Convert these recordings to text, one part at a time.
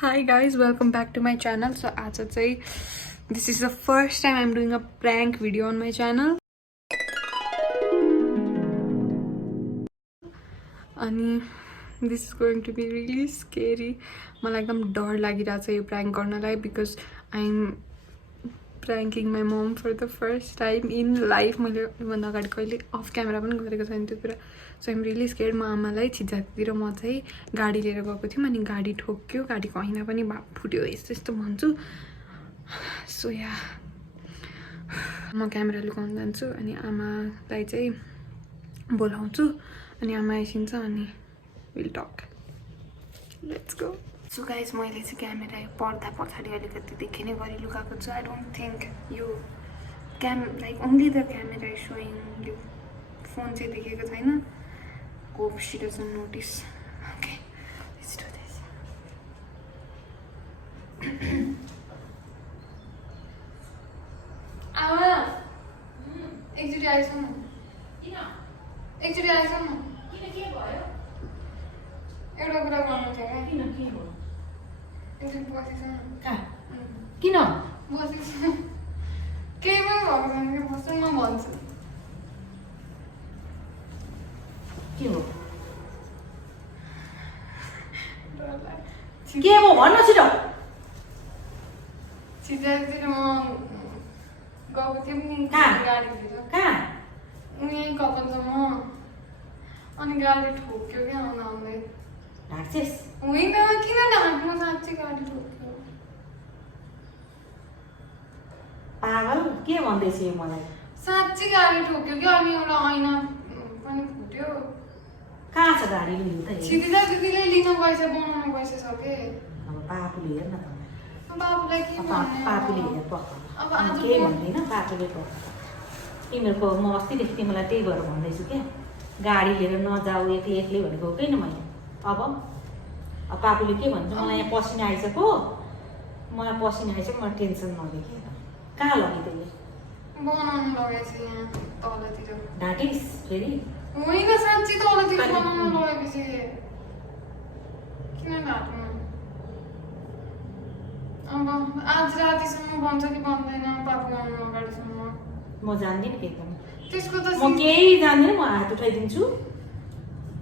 Hi guys, welcome back to my channel. So आज चाहिँ this is the first time I'm doing a prank video on my channel. अनि this is going to be really scary. मलाई एकदम डर लागिरहेछ यो prank गर्नलाई because I'm pranking my mom for the first time in life. मैले योभन्दा अगाडि कहिले अफ क्यामेरा पनि गरेको छैन त्यो कुरा. So I'm really scared. म आमालाई छिजातिर म चाहिँ गाडी लिएर गएको थियौँ अनि गाडी ठोक्यो, गाडीको ऐना पनि फुट्यो, यस्तो यस्तो भन्छु. सो या म क्यामेरा लुकाउन जान्छु अनि आमालाई चाहिँ बोलाउँछु अनि आमा आइसिन्छ अनि will talk. Let's go. So guys मैले चाहिँ क्यामेरा यो पर्दा पछाडि अलिकति देखिने गरी लुकाएको छु. आई डोन्ट थिङ्क यो like only the camera is showing, यो फोन चाहिँ देखेको छैन. Hope she doesn't notice. Okay, let's do this. Ava, एकचोटि आइस न. किन? एकचोटि आइस न. किन के भयो? एउटा कुरा गर्नु थियो क्या. किन के भयो? एकचोटि बसिस न. कहाँ? किन? बसिस न. केही पनि भएको छैन कि बस्नु म भन्छु. के हो भन्न छिटो. छिटोतिर म गएको थियौँ नि गाडी लिएर. कहाँ? यहीँ कपालसम्म. अनि गाडी ठोक्यो क्या आउँदा आउँदै. ढाक्छेस्? होइन, किन ढाक्नु, साँच्चै गाडी ठोक्यो. पागल के भन्दैछ यो मलाई? साँच्चै गाडी ठोक्यो क्या अनि एउटा ऐना पनि फुट्यो. कहाँ छ गाडी लिनु त? छिदिदा दिदीले लिन पैसा बनाउनु पैसा सके. अब बाबुले हेर्न त. बाबुलाई के भन्ने? बाबुले हेर पक्क. अब आज के भन्दैन बाबुले पक्क. तिमीहरूको म अस्तिदेखि तिमीलाई त्यही गरेर भन्दैछु क्या, गाडी लिएर नजाऊ एक्लै एक्लै भनेको हो किन मैले. अब बाबुले के भन्छ, मलाई यहाँ पसिना आइसक्यो, मलाई पसिना आइसक्यो, मलाई टेन्सन नदिए कि. कहाँ लग्यो त्यसले? बनाउनु लगाएछ यहाँ तलतिर. ढाँटिस फेरि? होइन, साँच्ची तलतिर बनाउनु लगेपछि किन ढाँट्नु. अब आज रातिसम्म बन्छ कि बन्दैन पापु आउनु अगाडिसम्म. म जान्दिनँ केही पनि. त्यसको त म केही जान्दिनँ. म हात उठाइदिन्छु.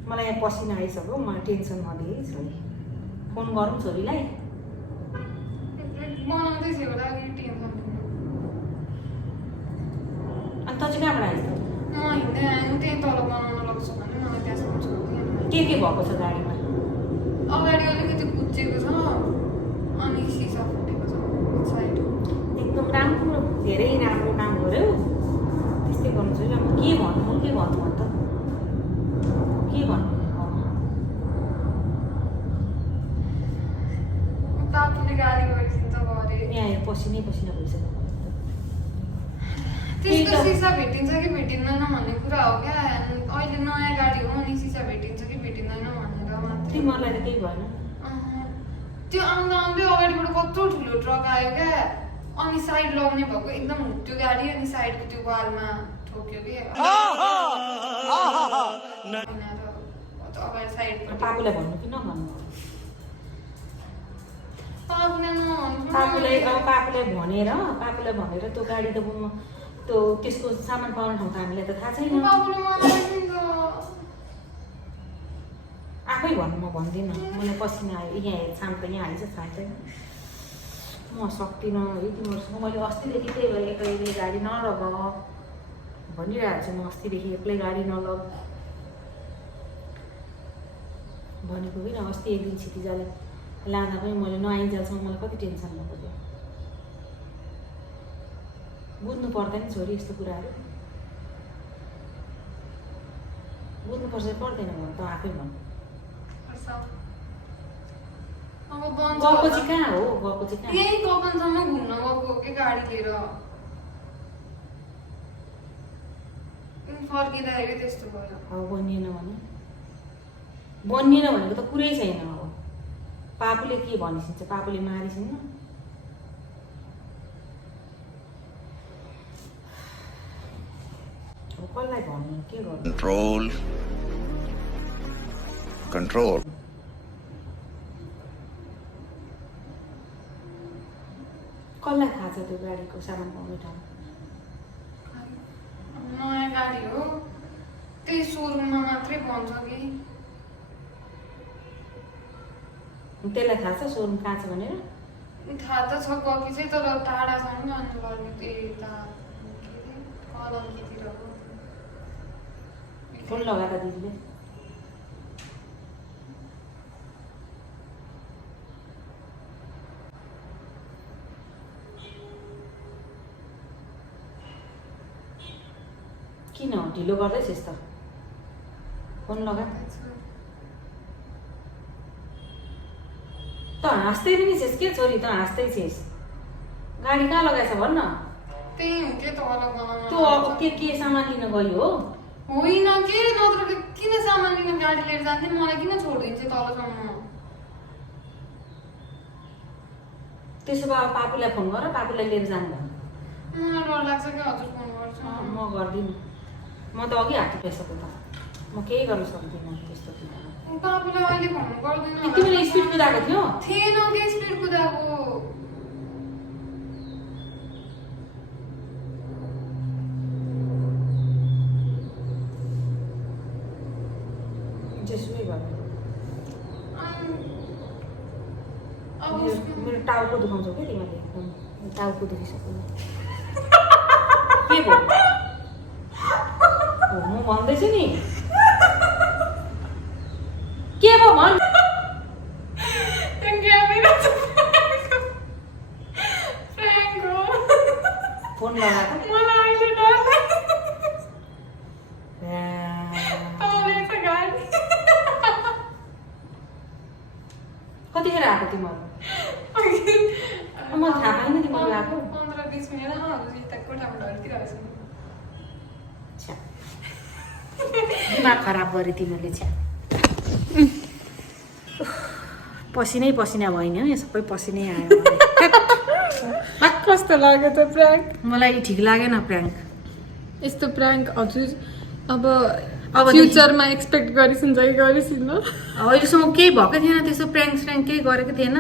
मलाई यहाँ पसिना आइसक्यो, मलाई टेन्सन नदिए छोरी. फोन गरौँ छोरीलाई. बनाउँदै थियो होला कि टेन्सन. अनि त चाहिँ कहाँबाट आइस? म हिँड्दै आएँ, त्यहीँ तल बनाउन लाग्छु भने मलाई त्यहाँसम्म छोड्दिएँ. के भएको छ गाडीमा? अगाडि अलिकति कुच्चिएको छ अनि सिसा फुटेको छ साइड. एकदम राम्रो, धेरै राम्रो काम गऱ्यौ. त्यस्तै गर्नु छ. अब के भन्नु अन्त के भन्नु. तापुले गाडी गरिदिन्छ गरे. यहाँ पसिनै पसिना भइसक्यो. त्यसको सिसा भेटिन्छ कि भेटिँदैन भन्ने कुरा हो क्या. अहिले नयाँ गाडी हो अनि सिसा भेटिन्छ कि भेटिँदैन भनेर मात्रै. तिमीहरूलाई त केही भएन? त्यो आउँदा आउँदै अगाडिबाट कत्रो ठुलो ट्रक आयो क्या अनि साइड लगाउने भएको एकदम हुट्यो गाडी अनि साइडको त्यो वालमा ठोक्यो कि. अगाडि साइडमा. पापुलाई भन्नु कि नभन्नु? पापुलाई भनेर त्यो गाडी त त्यो त्यसको सामान पाउने ठाउँ त हामीलाई त थाहा छैन. आफै भन्नु, म भन्दिनँ. मलाई पसिना आयो यहाँ छाम त यहाँ हालिन्छ थाहा छैन. म सक्दिनँ यति वर्षमा. मैले अस्तिदेखि त्यही भएर एक्लै गाडी नलग भनिरहेको छु. म अस्तिदेखि एक्लै गाडी नलग भनेको किन. अस्ति एक दिन छिटिजाले लाँदा पनि मैले नआइन्जेलसम्म मलाई कति टेन्सन भएको थियो. बुझ्नु पर्दैन छोरी यस्तो कुराहरू. बुझ्नुपर्छ पर्दैन भने त आफै भन्. गएको चाहिँ कहाँ हो? गएको चाहिँ कहाँ? यही कपनसम्म घुम्न गएको हो कि गाडी लिएर. फर्किँदाखेरि त्यस्तो भयो. अब बनिएन भनेको त कुरै छैन. अब पापुले के भनिसिन्छ? पापुले मारिसिन्न. कसलाई भन्नु के गर्नु? कंट्रोल कसलाई थाहा छ त्यो गाडीको सामान पाउने ठाउँ? नयाँ गाडी हो, त्यही सोरुममा मात्रै भन्छ कि। त्यसलाई थाहा छ सोरुम कहाँ छ भनेर? थाहा त छ कति चाहिँ, तर टाढासम्म जानु पर्ने यता कलङ्कीतिर हो। फोन लगा त दिदीले। किन ढिलो गर्दैछस् त? फोन लगा। त हाँस्दै पनि छेस् के छोरी? त हाँस्दै छेस्। गाडी कहाँ लगाएछ भन्न? त्यही हो के तल बनाउनु। त्यो के सामान लिन गयो हो? होइन के, नत्र किन सामान लिन गाडी लिएर जान्थेँ? मलाई किन छोडिदिन्छ तलसम्म? त्यसो भए पापुलाई फोन गर, पापुलाई लिएर जानु भन्। मलाई डर लाग्छ कि हजुर फोन गर्छु। म गर्दिनँ, म त अघि हात पेसेको त, म केही गर्न सक्दिनँ त्यस्तो कुरा। पापुलाई अहिले भन्नु पर्दैन। तिमीले स्पिड कुदाएको थियो? थिएन के स्पिड कुदाएको। जेसुकै भयो। अब मेरो टाउको दुखाउँछ क्या तिमीले, टाउको दुखिसक्यो। के भयो? म भन्दैछु नि, के भयो भन्? फोन लगाएको मलाई अहिले डर कतिखेर आएको तिमीहरू? मलाई थाहा पाएन तिमीहरू आएको। 15-20 मिनट यता कोठामा ढल्किरहेको छु। दिमाग खराब गरे तिमीहरूले। छ्या पसिनै पसिना भयो नि, यो सबै पसिनै आयो। कस्तो लाग्यो त प्र्याङ्क? मलाई ठिक लागेन प्र्याङ्क। यस्तो प्र्याङ्क हजुर अब फ्युचरमा एक्सपेक्ट गरिसिन्छ कि गरिसिन्न? अहिलेसम्म केही भएकै थिएन, त्यस्तो प्र्याङ्क केही गरेको थिएन।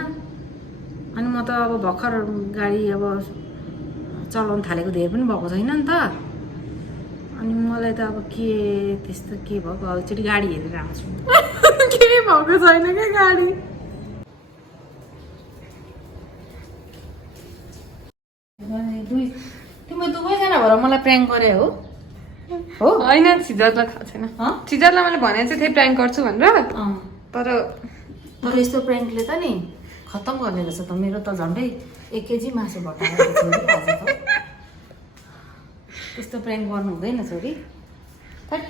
अनि म त अब भर्खर गाडी अब चलाउनु थालेको धेरै पनि भएको छैन नि त। अनि मलाई त अब के त्यस्तो के भएको, एकचोटि गाडी हेरेर आउँछु। केही भएको छैन क्या गाडी। तिमी दुवैजना भएर मलाई प्र्याङ्क गरे हो? होइन, सिजरलाई थाहा छैन। सिजरलाई मैले भनेको चाहिँ थिएँ प्र्याङ्क गर्छु भनेर, तर यस्तो प्र्याङ्कले त नि खत्तम गर्ने रहेछ त। मेरो त झन्डै 1 केजी मासु भटाएको छोरी आज त। त्यस्तो प्र्याङ्क गर्नु हुँदैन छोरी। बट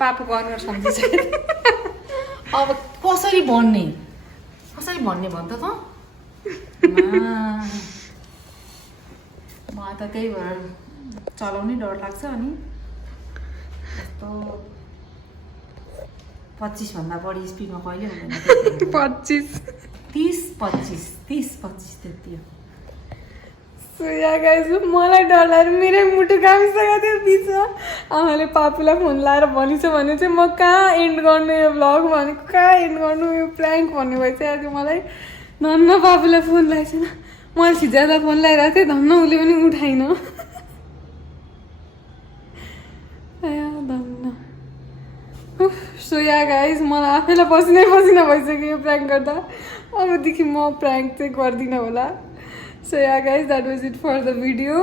पापुको अनुहार सम्झिन्छ। अब कसरी भन्ने भन् त मलाई त त्यही भएर चलाउनै डर लाग्छ। अनि यस्तो 25 भन्दा बढी स्पिडमा कहिले हुँदैन। 25 30 25 त्यति हो। मलाई डर लाग्यो, मेरै मुटु कामिसकेको थियो बिचमा। आमाले पापुलाई फोन लाएर भनिन्छ भने चाहिँ म कहाँ एन्ड गर्नु यो भ्लग भनेको, कहाँ एन्ड गर्नु यो प्र्याङ्क भन्ने भइसकेको थियो मलाई। धन्न पापुलाई फोन लगाएको छैन, मैले सिजरलाई फोन लगाइरहेको थिएँ, धन्न उसले पनि उठाइन। धन्न। सो या गाइज, मलाई आफैलाई पसिना भइसक्यो यो प्र्याङ्क गर्दा। अबदेखि म प्र्याङ्क चाहिँ गर्दिनँ होला। So yeah guys, that was it for the video.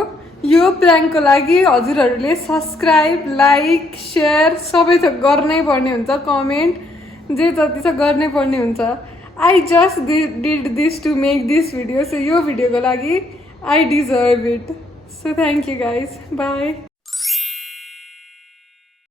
यो प्र्याङ्कको लागि हजुरहरूले सब्सक्राइब, लाइक, सेयर सबै थोक गर्नै पर्ने हुन्छ, कमेन्ट जे जति छ गर्नै पर्ने हुन्छ। I just did this to make this video. So यो भिडियोको लागि I deserve it. So thank you guys, by.